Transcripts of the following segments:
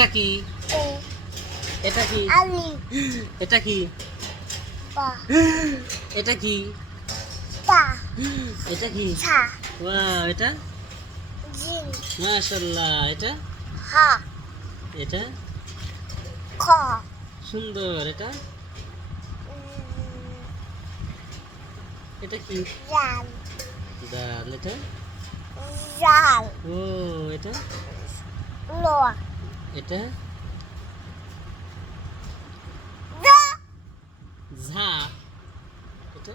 এটা কি? এটা কি? এটা কি? এটা কি? এটা কি? ওয়াও, এটা মাশাআল্লাহ। এটা এটা সুন্দর। এটা এটা কি? ডাল। এটা ও, এটা এটা ঝা। এটা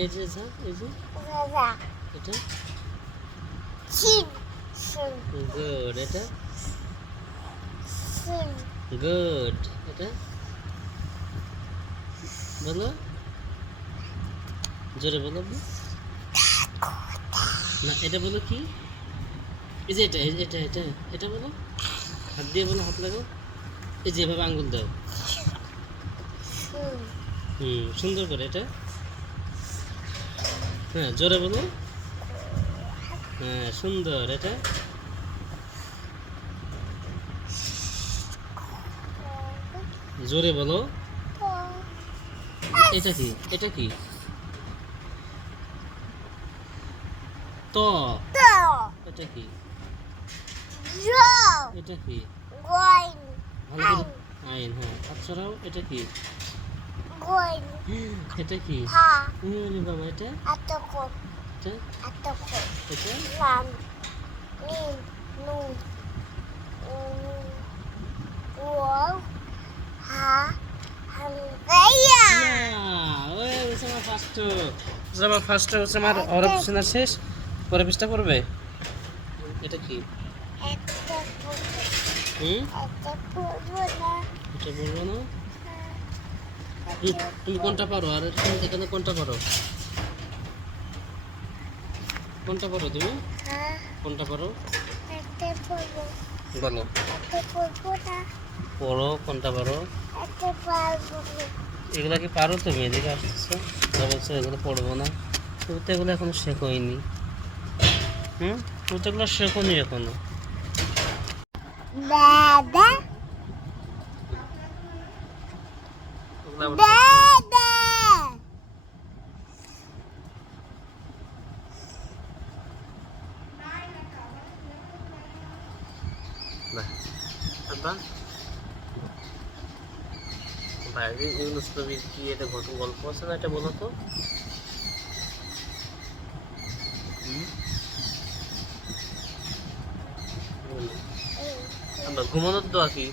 এই যে ঝা, এই যে এটা গুড। এটা গুড। এটা বলো, জোরে বলো। না, এটা বলো কি? এই যে এটা, এটা এটা এটা বলো, হাত দিয়ে বলো, হাত লাগাও। এই যে এভাবে আঙ্গুল দাও। সুন্দর করে। এটা হ্যাঁ, জোরে বলো। হ্যাঁ, সুন্দর। এটা জোরে বলো। এটা কি? এটা কি? ত। এটা কি? এটা কি? ভালো করে। আইন। হ্যাঁ, হাত সরাও। এটা কি? এটা কি? বাবা, এটা এটা এটা ফার্স্ট আমার অরব শোনা শেষ। পরে পৃষ্ঠা পড়বে। এটা কি? এটা বলবো না। তুমি কোনটা পারো? আর এখানে কোনটা পারো? কোনটা পারো তুমি? কোনটা পারো বলো। পড়ো, কোনটা পারো? এগুলা কি পারো তুমি? এদিকে আসতেছো, বলছো এগুলো পড়বো না। তুমি তো এগুলো এখনো শেখোইনি। তুমি তো এগুলো শেখোনি এখনো। বাইরে ইউনুস নবীর কি এটা গল্প আছে না? এটা বলো তো। আমরা ঘুমানোর দোয়া কি?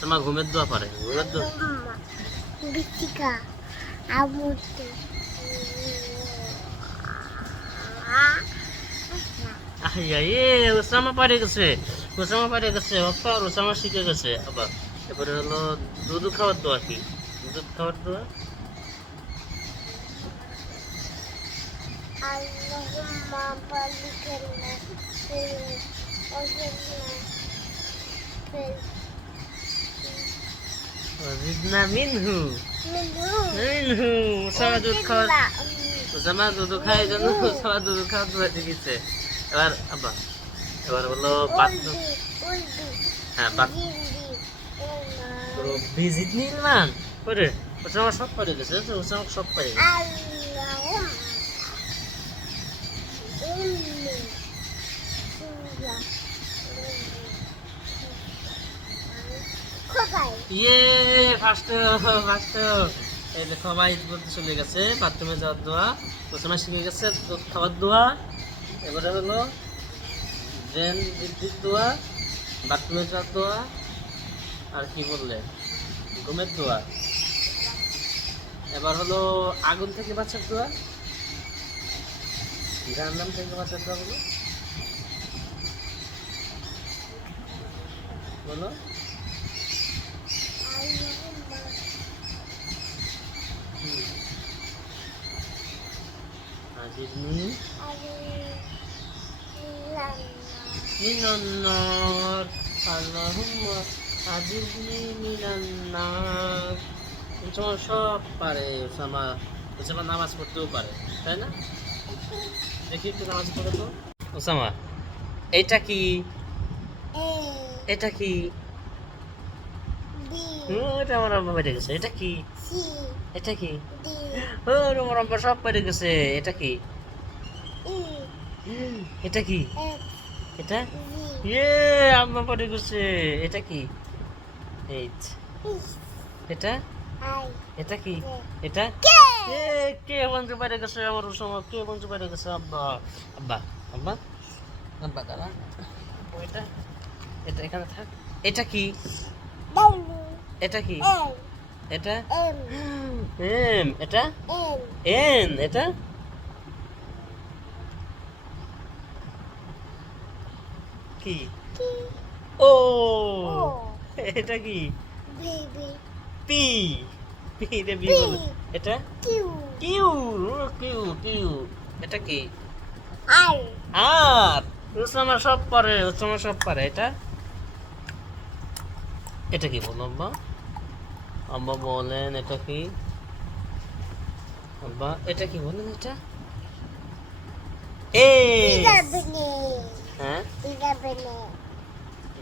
তোমার ঘুমের দোয়া পারে? ঘুমের দোয়া ওসামা পারে গেছে। ওসামা পারে গেছে। অপা ওসামা শিখে গেছে। আবার এবারে হলো দুধ খাওয়ার দোয়া কি? দুধ খাওয়ার দোয়া জিদনা মিনহু। ওসামা দুধ খাওয়ার, ওসামা দুধ খায় জন্য ওসামা দুধ খাওয়ার দোয়া শিখেছে। এবার আব্বা, এবার হলো বাথরুম। হ্যাঁ, ভিজিট নিলাম করে। ওসামা সব পারে গেছে। ওসামা সব পারে গেছে। ইয়ে ফার্স্ট ফার্স্ট। এই দেখো আমার ঈদ বলতে চলে গেছে। বাথরুমে যাওয়ার দোয়া ওসামা শিখে গেছে। দুধ খাওয়ার দোয়া। এবারে হলো ড্রেন বৃদ্ধির দোয়া, বাথরুমে যাওয়ার দোয়া, আর কি বললে, ঘুমের দোয়া। এবার হলো আগুন থেকে বাঁচার দোয়া, জাহান্নাম থেকে বাঁচার দোয়া। বলো বলো। আজিজনি মিনান নার। আল্লাহুম্মা আজিজনি মিনান নার। ওসামা সব পারে। ওসামা ওসামা নামাজ পড়তেও পারে, তাই না? দেখি একটু নামাজ পড়ো তো। ওসামা, এইটা কি? এটা কি? এটা আমার আব্বা পেরে গেছে। এটা কি? এটা কি? আমার আব্বা সব পেরে গেছে। এটা কি? এটা কি? এটা ইয়ে আব্বা পেরে গেছে। এটা কি? এইট। এটা এটা কি? এটা এ কে বন্ধু পেরে গেছে? আমার সময় কে বন্ধু পেরে গেছে? আব্বা আব্বা আব্বা আব্বা দাঁড়া। ওইটা এটা এখানে থাক। এটা কি? এটা কি? এটা এম। এটা এন। এটা কি? ও এটা কি? পি। পি রে বি বলে। এটা কিউ। Q Q. এটা কি? আর ওসামা সব পারে। ওসামা সব পারে। এটা এটা কি বলো আব্বা? আব্বা বলেন এটা কি? আব্বা এটা কি বলেন? এটা এ হ্যাঁ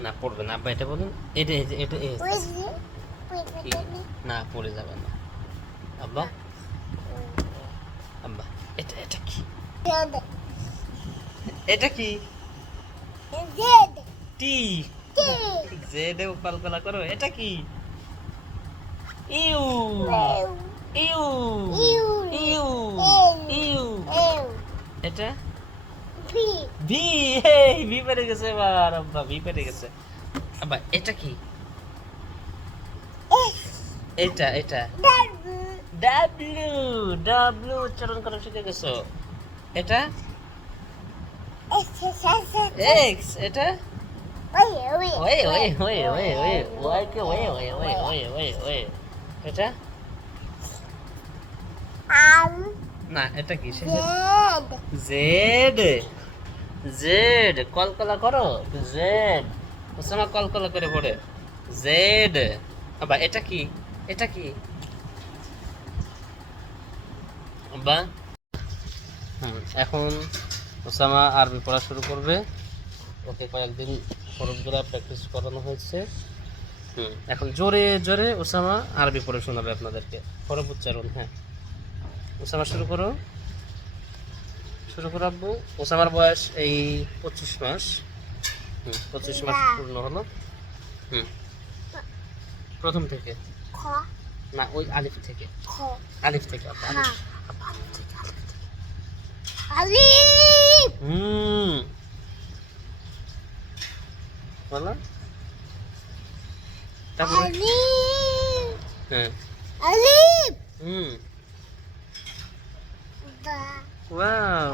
না পড়বে না আব্বা। এটা বলুন। এটা এটা এ কি? না পড়ে যাবে না আব্বা। আব্বা এটা এটা কি? এটা কি? টি। জেড এ কলকলা করো। এটা কি? U U U U. এটা ভি। ভি পেরে গেছে এবার আব্বা। ভি পেরে গেছে আব্বা। এটা কি? এটা এটা ডাব্লিউ। ডাব্লিউ উচ্চারণ করা শিখে গেছো। এটা এক্স। এটা ওয়ে ওয়ে ওয়ে ওয়ে ওয়ে ওয়ে কে ওয়ে ওয়ে ওয়ে ওয়ে ওয়ে ওয়ে। এটা না এটা কি? জেড। জেড কলকলা করো। জেড ওসামা কলকলা করে পড়ে। জেড আব্বা এটা কি? এটা কি আব্বা? এখন ওসামা আরবি পড়া শুরু করবে। ওকে কয়েকদিন হরফগুলা প্র্যাকটিস করানো হয়েছে। এখন জোরে জোরে ওসামা আরবি পড়ে শোনাবে আপনাদেরকে। হরফ উচ্চারণ। হ্যাঁ ওসামা শুরু করো। শুরু করো আব্বু। ওসামার বয়স এই 25 মাস। 25 মাস পূর্ণ হলো। প্রথম থেকে না ওই আলিফ থেকে। আলিফ থেকে আব্বা। আলিফ থেকে আলিফ থেকে। বলো তারপরে। হ্যাঁ ওয়াও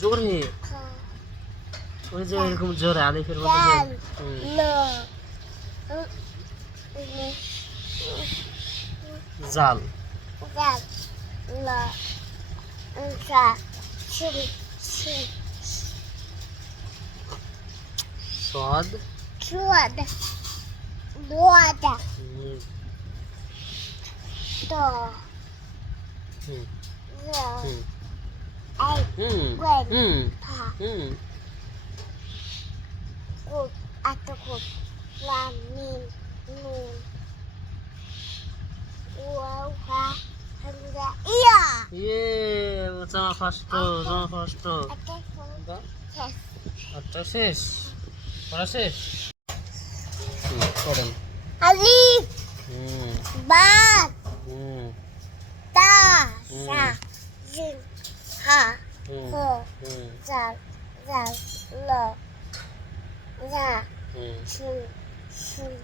জোরে ওই যে এরকম জোরে আলিফের মতো জাল। صاد sama fasto আচ্ছা শেষ পড়া শেষ। পড়েন। আলিফ বা তা সা জিম হা হো জাল জাল ল যা শুন শুন।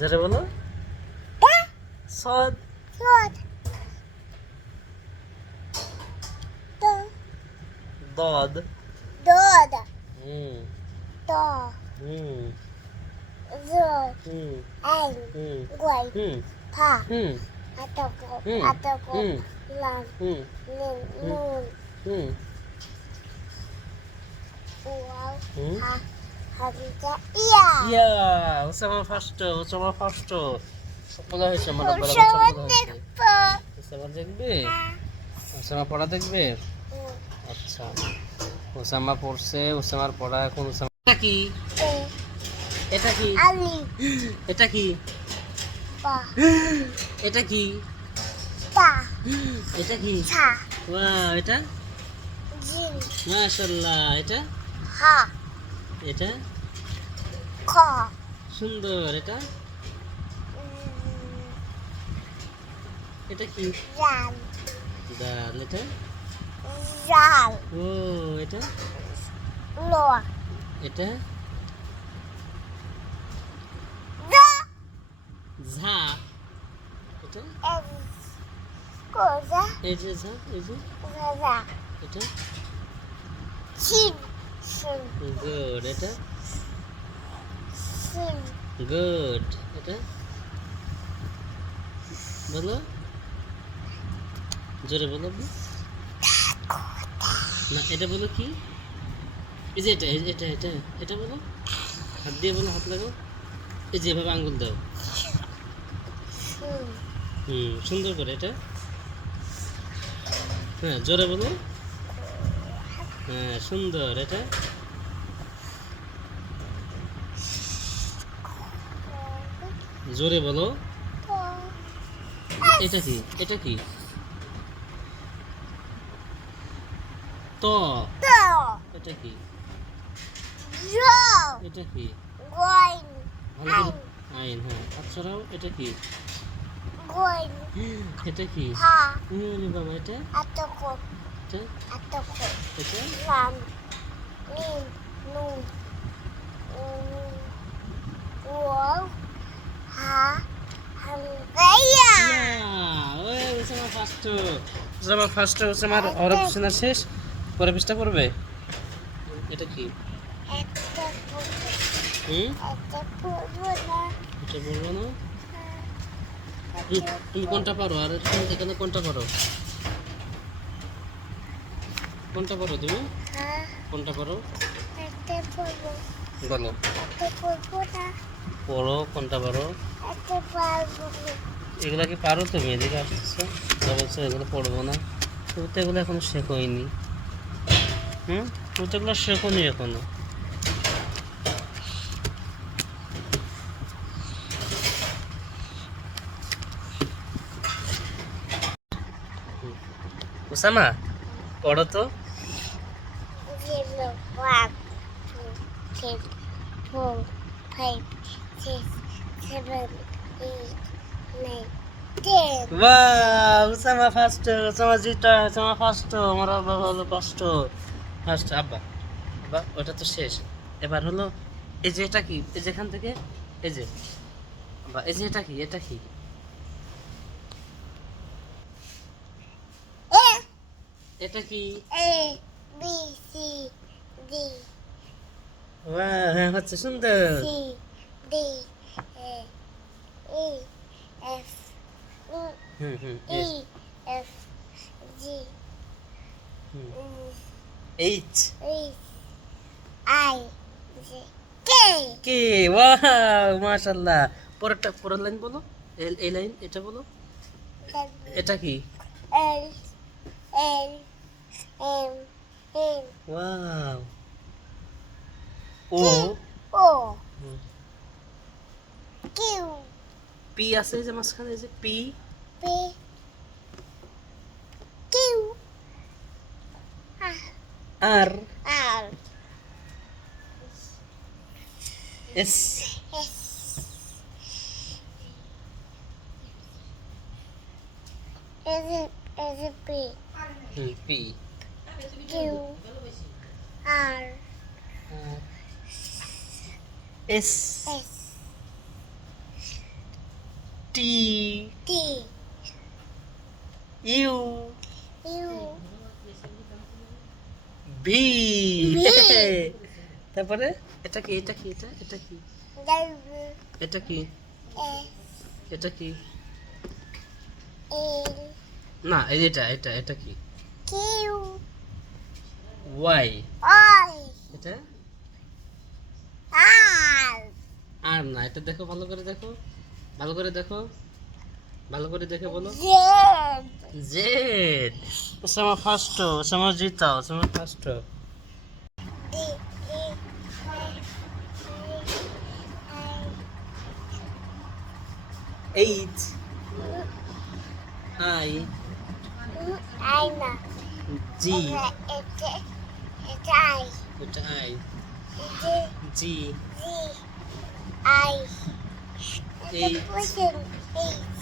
জোরে বলো। صاد صاد ضاد ضاد طا ظاد عين غين فا أتقو لام نون واو ها হামজা ইয়া। ওসামা ফার্স্ট সফল হয়েছে। মানে বলা সফল হয়েছে। ওসামা দেখবে। ওসামা পড়া দেখবে। আচ্ছা, ওসামা পড়ছে, ওসামার পড়া এখন ওসামা। এটা কি? এ এটা কি? আলি এটা কি? পা এটা কি? তা এটা কি? ছা ওয়াও, এটা জিন মাশাআল্লাহ। এটা হা এটা খ সুন্দর। এটা উম, এটা কি? জাল দাল। এটা জাল ও, এটা লো এটা দা ঝা। এটা এম কোজা এই যে ঝা, এই যে যা এটা চিন চিন গুড। এটা চিন গুড। এটা বলো, জোরে বলো। না, এটা বলো কি? এই যে এটা, এটা এটা এটা বলো, হাত দিয়ে বলো, হাত লাগাও। এই যে এভাবে আঙ্গুল দাও। চিন সুন্দর করে। এটা হ্যাঁ, জোরে বলো। হ্যাঁ, সুন্দর। এটা জোরে বলো। এটা কি? এটা কি? তো তো এটা কি? জো এটা কি? গোইন ভালো করে আইন। হ্যাঁ, আচ্ছারাও। এটা কি? গোইন এটা কি? হা বাবা, এটা আতকো এটা আতকো এটা রাম নিম নু ওয়াও হা হাঙ্গাইয়া ওই ওসামা ফার্স্ট। ওসামা ফার্স্ট। ওসামার হরফ শোনা শেষ। পরে পৃষ্ঠা পড়বে। এটা কি? একটা হুম একটা পড়বো না এটা বলবো না। তুমি কোনটা পারো? আর তুমি এখানে কোনটা পারো? কোনটা পারো তুমি? হ্যাঁ কোনটা পারো একটা পড়বো বলো। একটা পড়বো না পড়ো, কোনটা পারো? একটা পারবো না এগুলা কি পারো তুমি? এদিকে আসতেছো, যা বলছো এগুলো পড়বো না। তুমি তো এগুলো এখনো শেখোইনি। তুমি তো এগুলো শেখোনি এখনো। ওসামা পড়ো তো। 0 1 2 3 4 5 6 7 8 9 10 বাহ, ওসামা ফার্স্ট। ওসামা জিতা। ওসামা ফার্স্ট। আমার আব্বা হলো ফার্স্ট। ফার্স্ট আব্বা। আব্বা, ওটা তো শেষ। এবার হলো এই যে এটা কি? এই যে এখান থেকে এই যে আব্বা, এই যে এটা কি? এটা কি? A এটা কি? A B C D বাহ, হ্যাঁ, হচ্ছে সুন্দর। C D A E F hmm hmm E F G H H I J K K. Wow, মাশাআল্লাহ। পরেরটা, পরের লাইন বলো। এই লাইন এটা বলো। W এটা কি? L L M N wow. O O hmm, Q P আছে যে মাঝখানে, এই যে পি। P Q আর R S. S S P P. Q R S S T T U U V. V তারপরে এটা কি? এটা কি? এটা কি? W এটা কি? S এটা কি? L না, এটা কি? Q Y. I এটা R আর না, এটা দেখো, ভালো করে দেখো, ভালো করে দেখো। ভালো করে দেখে বলো। Z Z. Osama first, Osama জিতাও, Osama first. D E H I আইনা জি, এটা এটা আই এটা I G G G I H এটা কোশ্চেন এইচ